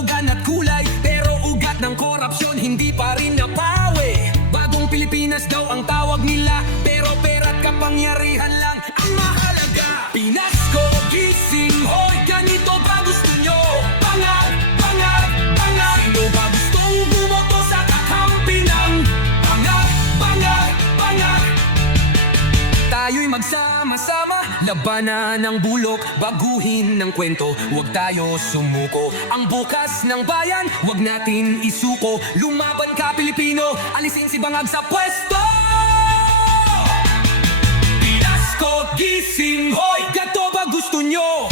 kahulugan at kulay, pero ugat ng korupsyon hindi pa rin napawi. Bagong Pilipinas daw ang tawag nila, pero pera't kapangyarihan lang ang mahalaga. Pinas ko, gising, hoy, ganito ba gusto nyo? Bangat, bangat, bangat. Sino ba gustong bumoto sa kakampi ng bangat, bangat, bangat? Tayo'y magsama-sama, labanan ng bulok, baguhin ng kwento, huwag tayo sumuko. Ang bukas ng bayan, huwag natin isuko. Lumaban ka Pilipino, alisin si bangag sa pwesto. Pinas ko, gising, hoy, gato ba gusto nyo?